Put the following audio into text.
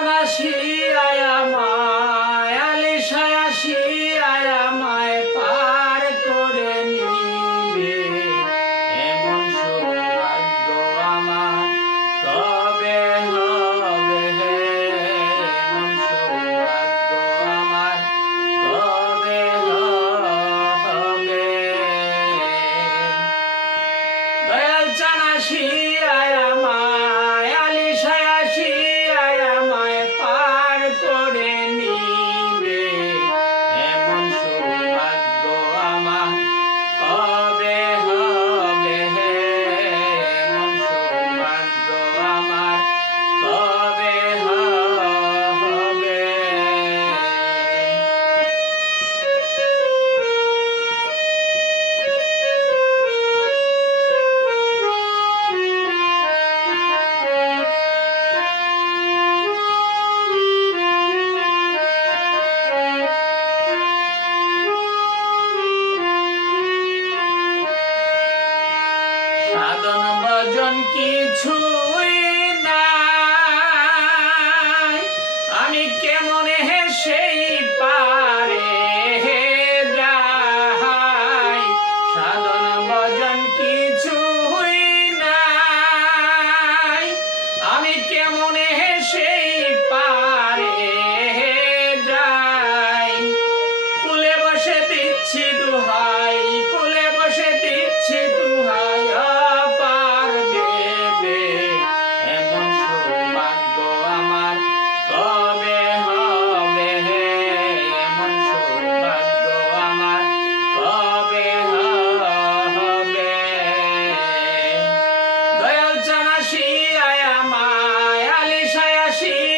জানাসি আয়া মায়ালি সায়াসি আয়া মায় পার করে নিবে এমন সৌভাগ্য আমার কবে হবে হে এমন সৌভাগ্য আমার কবে হবে দয়াল জানাসি আয়া মায়ালি সায়াসি আয়া মায় পার করে নিবে এমন সৌভাগ্য আমার কবে হবে হে এমন সৌভাগ্য আমার কবে হবে সাধন ভজন কিছুই নাই আমি কেমনে সেই পারে যাই সাধন ভজন কিছুই নাই আমি কেমনে সেই পারে যাই কুলে বসে দিচ্ছি দুহাই কুলে বসে দিচ্ছি দুহাই পার দেবে এমন সৌভাগ্য আমার কবে হবে হে এমন সৌভাগ্য আমার কবে হবে দয়াল জানাসি আয়া মায়ালি সায়াসি